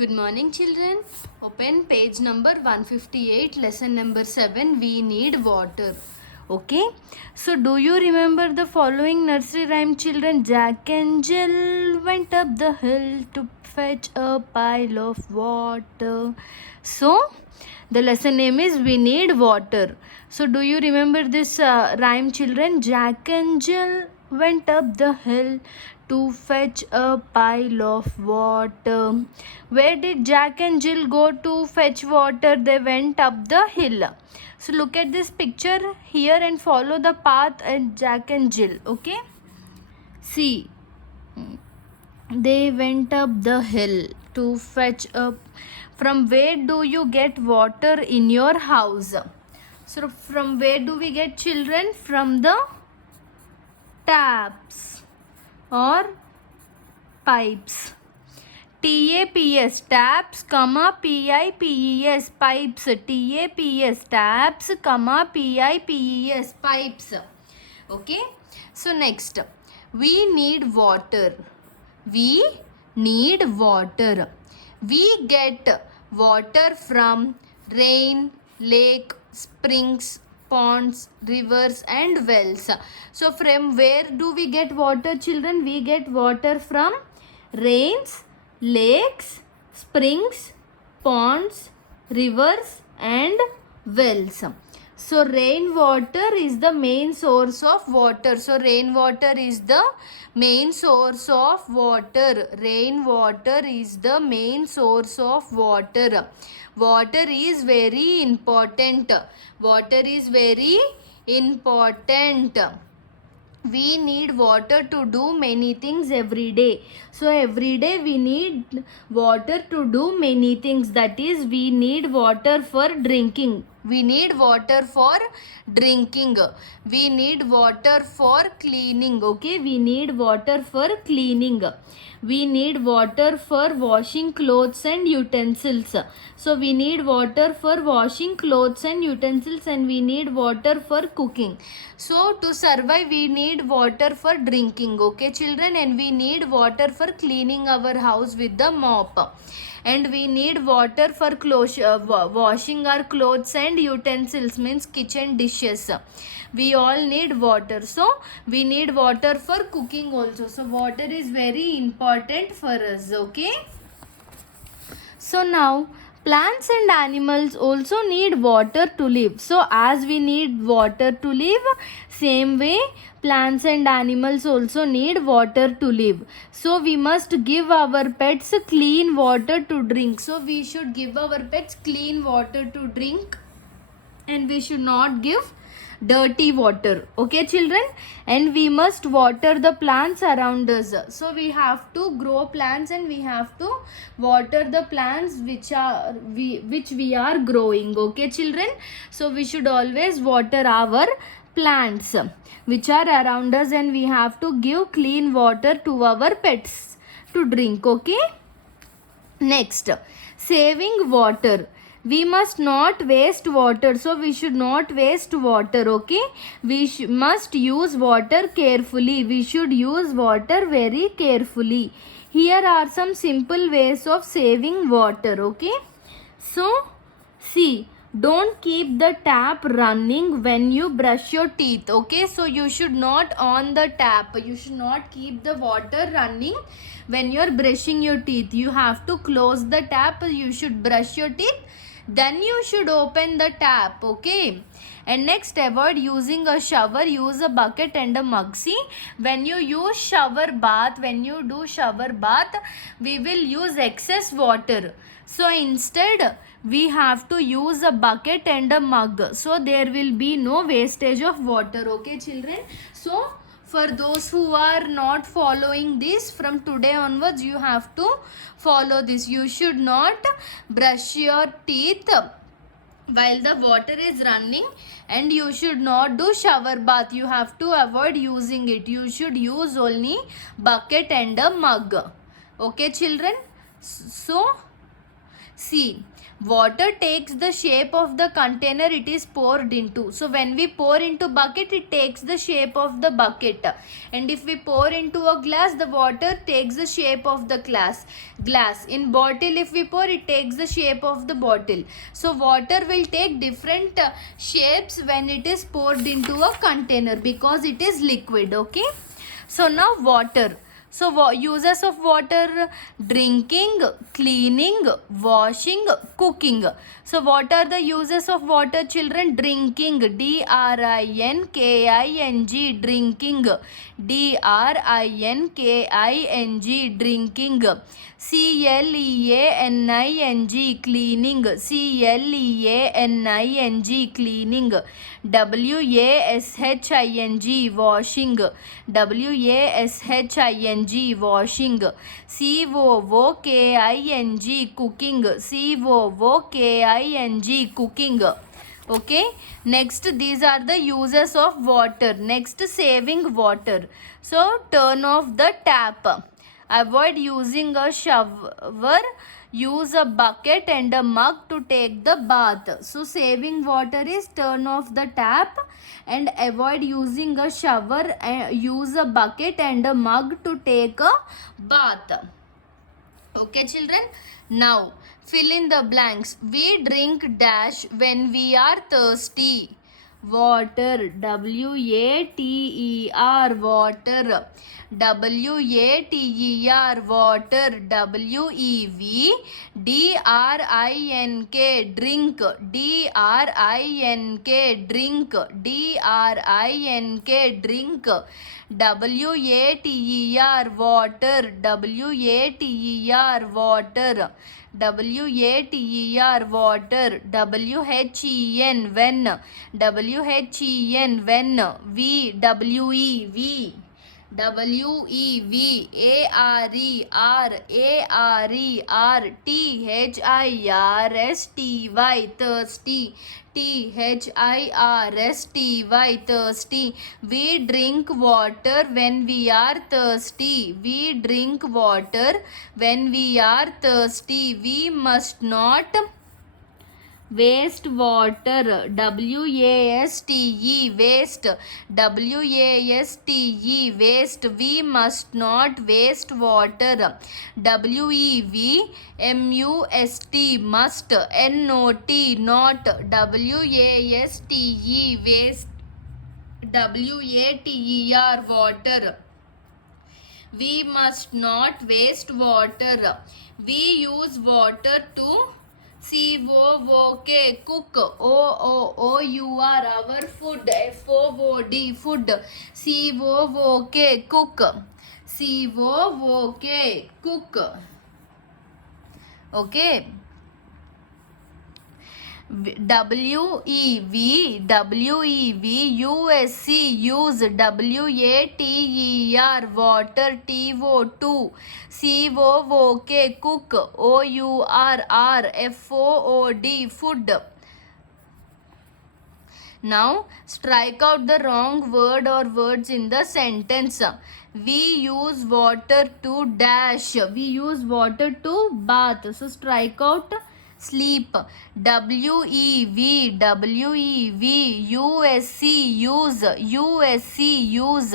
Good morning, children. Open page number 158, lesson number 7. We need water. Okay. So, do you remember the following nursery rhyme, children? Jack and Jill went up the hill to fetch a pile of water. So, the lesson name is We Need Water. So, do you remember this rhyme, children? Jack and Jill went up the hill to fetch a pile of water. Where did Jack and Jill go to fetch water? They went up the hill. So look at this picture here and follow the path at Jack and Jill. Okay. See, they went up the hill to fetch up. From where do you get water in your house? So from where do we get, children? From the taps or pipes. TAPS, taps, comma PIPES, pipes. TAPS, taps, comma PIPES, pipes. Okay. So next, we need water. We need water. We get water from rain, lake, springs, ponds, rivers and wells. So from where do we get water, children? We get water from rains, lakes, springs, ponds, rivers and wells. So rainwater is the main source of water. So rainwater is the main source of water. Rainwater is the main source of water. Water is very important. Water is very important. We need water to do many things every day. So every day we need water to do many things. That is, we need water for drinking. We need water for drinking. We need water for cleaning. Okay, we need water for cleaning. We need water for washing clothes and utensils. So we need water for washing clothes and utensils, and we need water for cooking. So to survive we need water for drinking. Okay, children, and we need water for cleaning our house with the mop. And we need water for washing our clothes and utensils, means kitchen dishes. We all need water. So we need water for cooking also. So water is very important for us. Okay. So now plants and animals also need water to live. So as we need water to live, same way plants and animals also need water to live. So we must give our pets clean water to drink. So we should give our pets clean water to drink, and we should not give dirty water. Okay, children, and we must water the plants around us. So we have to grow plants and we have to water the plants which we are growing. Okay, children, so we should always water our plants which are around us, and we have to give clean water to our pets to drink. Okay. Next, saving water. We must not waste water. So we should not waste water. Okay, we must use water carefully. We should use water very carefully. Here are some simple ways of saving water. Okay, so see, don't keep the tap running when you brush your teeth. Okay, so you should not on the tap. You should not keep the water running when you're brushing your teeth. You have to close the tap. You should brush your teeth, then you should open the tap. Okay. And next, avoid using a shower. Use a bucket and a mug. See, when you use shower bath, when you do shower bath, we will use excess water. So instead we have to use a bucket and a mug, so there will be no wastage of water. Okay, children, so for those who are not following this, from today onwards you have to follow this. You should not brush your teeth while the water is running, and you should not do shower bath. You have to avoid using it. You should use only bucket and a mug. Okay, children, so See, water takes the shape of the container it is poured into. So when we pour into bucket, it takes the shape of the bucket. And if we pour into a glass, the water takes the shape of the glass. In bottle, if we pour, it takes the shape of the bottle. So water will take different shapes when it is poured into a container because it is liquid. Okay. So now water. So uses of water: drinking, cleaning, washing, cooking. So what are the uses of water, children? Drinking, D-R-I-N-K-I-N-G, drinking, D-R-I-N-K-I-N-G, drinking. C-L-E-A-N-I-N-G, cleaning, C-L-E-A-N-I-N-G, cleaning. W-A-S-H-I-N-G, washing, W-A-S-H-I-N-G, washing. C-O-O-K-I-N-G, cooking, C-O-O-K-I-N-G, cooking. Okay, next these are the uses of water. Next, saving water. So turn off the tap, avoid using a shower, use a bucket and a mug to take the bath. So saving water is turn off the tap and avoid using a shower, use a bucket and a mug to take a bath. Okay, children. Now fill in the blanks. We drink dash when we are thirsty. Water, W-A-T-E-R, water, W-A-T-E-R, water, W-E-V-D-R-I-N-K, drink, D-R-I-N-K, drink, D-R-I-N-K, drink. W-A-T-E-R, water, W-A-T-E-R, water, W-A-T-E-R, water, W-H-E-N, when, W-H-E-N, when, V, W-E-V, W-E-V-A-R-E-R-T-H-I-R-S-T-Y, thirsty, T-H-I-R-S-T-Y, thirsty. We drink water when we are thirsty. We drink water when we are thirsty. We must not waste water, W-A-S-T-E, waste, W-A-S-T-E, waste. We must not waste water, W-E-V-M-U-S-T, must, N-O-T, not, W-A-S-T-E, waste, W-A-T-E-R, water. We must not waste water. We use water to C-O-O-K, cook, O-O-O-U-R, our food, F-O-O-D, food, C-O-O-K, cook, C-O-O-K, cook. Okay. W-E-V-U-S-C, use, W-A-T-E-R, water, T-O-2, C-O-O-K, cook, O-U-R-R, F-O-O-D, food. Now strike out the wrong word or words in the sentence. We use water to dash. We use water to bath. So strike out sleep, W-E-V-U-S-C, use, U-S-C, use,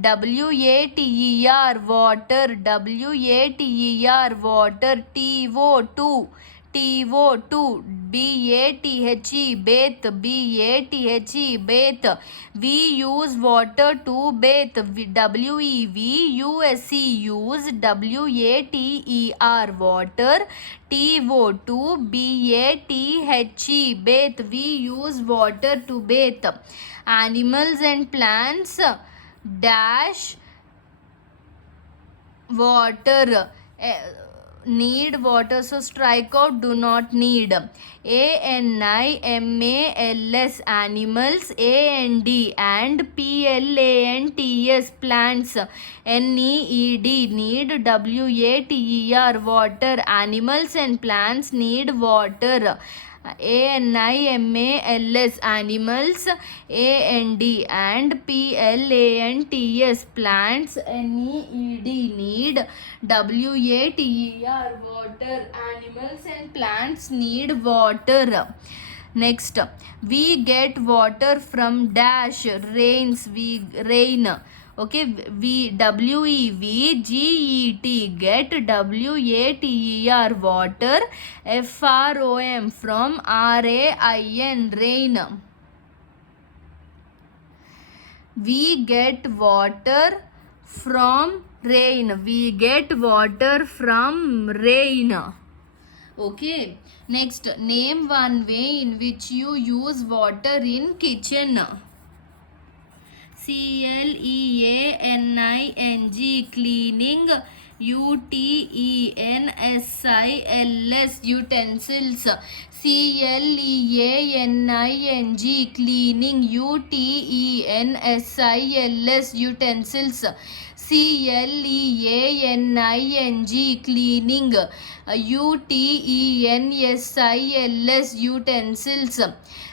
W-A-T-E-R, water, W-A-T-E-R, water, T-O-2, T-O-2, B-A-T-H-E, bath, B-A-T-H-E, bath. We use water to bathe, W-E-V-U-S-C, use, W-A-T-E-R, water, T-O-2, B-A-T-H-E, bathe. We use water to bathe. Animals and plants dash water, need water. So strike out do not need, A-N-I-M-A-L-S, animals, A-N-D, and P-L-A-N-T-S, plants, N-E-E-D, need, W-A-T-E-R, water. Animals and plants need water. animals, animals, and plants, plants, need, water, water, animals and plants need water. Next, we get water from dash, rains, we rain. Okay, we WEVGET, get, WATER, water, FROM, from, RAIN, rain. We get water from rain, we get water from rain. Okay, next, name one way in which you use water in kitchen. CLEANING, cleaning. UTENSILS, utensils. CLEANING, cleaning. UTENSILS, utensils. CLEANING, cleaning. UTENSILS, utensils.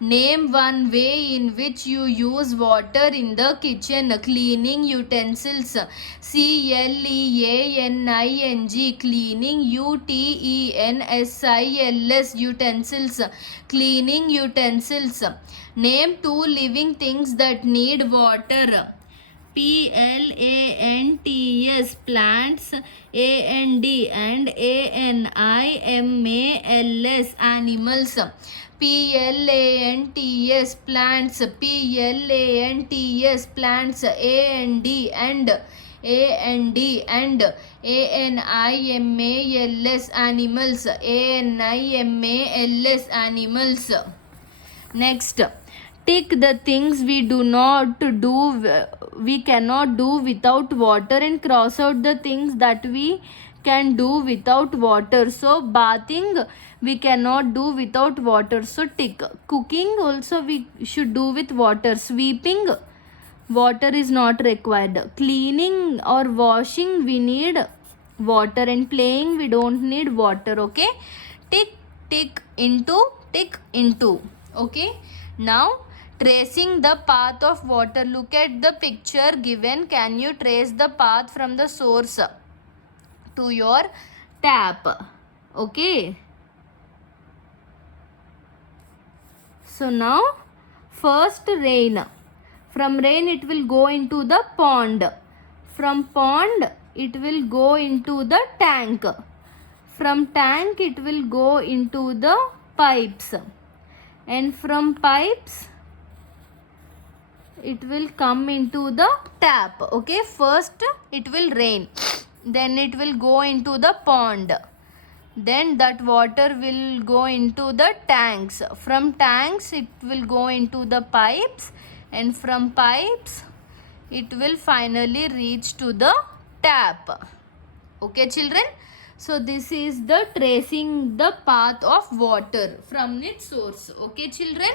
Name one way in which you use water in the kitchen. Cleaning utensils. CLEANING, cleaning. UTENSILS, utensils. Cleaning utensils. Name two living things that need water. PLANTS, plants. AND and ANIMALS, animals. PLANTS, plants. PLANTS, plants. AND and ANIMALS, animals. ANIMALS, animals. Next, tick the things we cannot do without water, and cross out the things that we can do without water. So bathing we cannot do without water, so tick. Cooking also we should do with water. Sweeping, water is not required. Cleaning or washing we need water, and playing we don't need water. Okay, tick into. Okay, now tracing the path of water. Look at the picture given. Can you trace the path from the source to your tap? Okay, so now first rain. From rain it will go into the pond. From pond it will go into the tank. From tank it will go into the pipes, and from pipes it will come into the tap. Okay, first it will rain, then it will go into the pond, then that water will go into the tanks. From tanks it will go into the pipes, and from pipes it will finally reach to the tap. Okay children, so this is the tracing the path of water from its source. Okay children,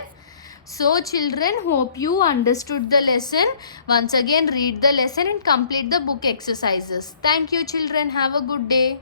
so children, hope you understood the lesson. Once again read the lesson and complete the book exercises. Thank you children, have a good day.